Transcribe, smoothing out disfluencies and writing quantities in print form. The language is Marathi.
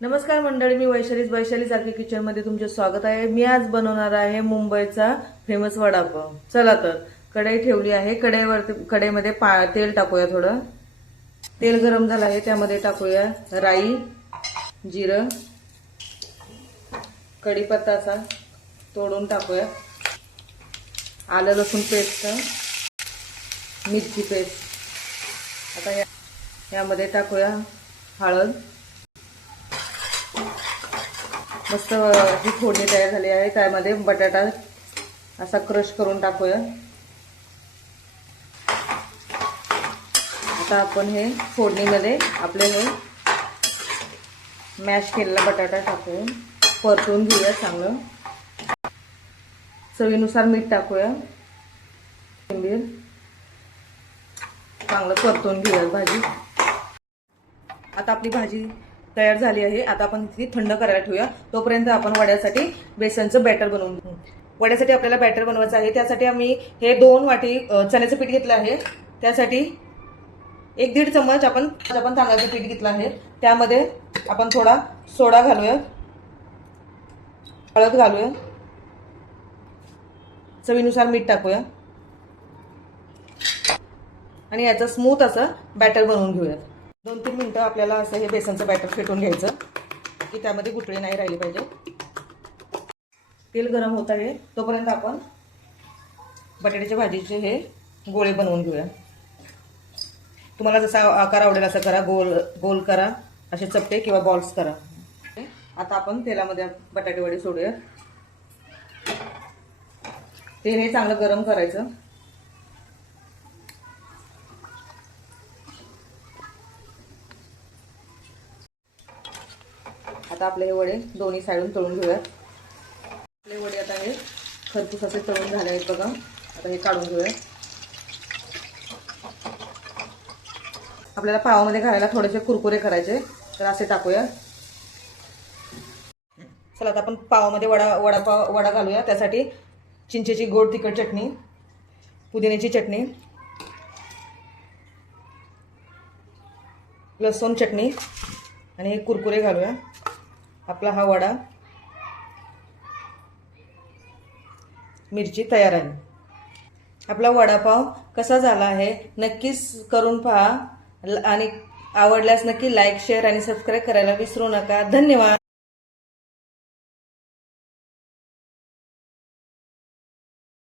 नमस्कार मंडळी, मी वैशाली सारखी किचन मध्ये तुमचे स्वागत आहे। मी आज बनवणार आहे मुंबईचा फेमस वडापाव। चला तर कढई ठेवली आहे। कढईमध्ये तेल टाकूया। थोडं तेल गरम झालं आहे, त्यामध्ये टाकूया राई, जिरं, कढीपत्ता असा तोडून टाकूया, आलं लसूण पेस्ट, मिरची पेस्ट। आता यामध्ये टाकूया हळद। मस्त ही फोडणी तयार झाली आहे। त्यामध्ये बटाटा असा क्रश करून टाकूया। आता आपण हे फोडणीमध्ये आपले हे मॅश केलेला बटाटा टाकूया, परतून घेऊया चांगलं। चवीनुसार मीठ टाकूया, कोथिंबीर चांगलं परतून घेऊया भाजी। आता आपली भाजी तयार झाली आहे। आता आपण ती थंड करायला ठेवूया। तोपर्यंत आपण वड्यासाठी बेसनचं बॅटर बनवून घेऊ। वड्यासाठी आपल्याला बॅटर बनवायचं आहे। त्यासाठी आम्ही हे 2 वाटी चण्याचं पीठ घेतलं आहे। त्यासाठी 1-1.5 चम्मच आपण तांदळाचं पीठ घेतलं आहे। त्यामध्ये आपण थोडा सोडा घालूया, हळद घालूया, चवीनुसार मीठ टाकूया आणि याचं स्मूथ असं बॅटर बनवून घेऊया। 2-3 मिनिटं आपल्याला असं हे बेसनचं बॅटर फेटून घ्यायचं की त्यामध्ये गुठळी नाही राहिली पाहिजे। तेल गरम होत आहे, तोपर्यंत आपण बटाट्याच्या भाजीचे हे गोळे बनवून घेऊया। तुम्हाला जसा आकार आवडेल असं करा, गोल करा, असे चपटे किंवा बॉल्स करा। आता आपण तेलामध्ये बटाटे वडे सोडूया। तेल हे चांगलं गरम करायचं। आता आपले हे वडे दोन्ही साइडून तळून घेऊया। आपले वडे आता हे खरपूस असे तळून झाले आहेत बघा। आता हे काढून घेऊया। आपल्याला पावामध्ये घालायला थोडेसे कुरकुरे करायचे, तर असे टाकूया। चला आता आपण पावामध्ये वडा घालूया। त्यासाठी चिंचेची गोड तिखट चटणी, पुदिन्याची चटणी, लसूण चटणी आणि हे कुरकुरे घालूया। आपला हा वडा मिरची तयार आहे। आपला वडापाव कसा झाला आहे नक्कीच करून पहा आणि आवडल्यास नक्की लाईक, शेअर आणि सबस्क्राईब करायला विसरू नका। धन्यवाद।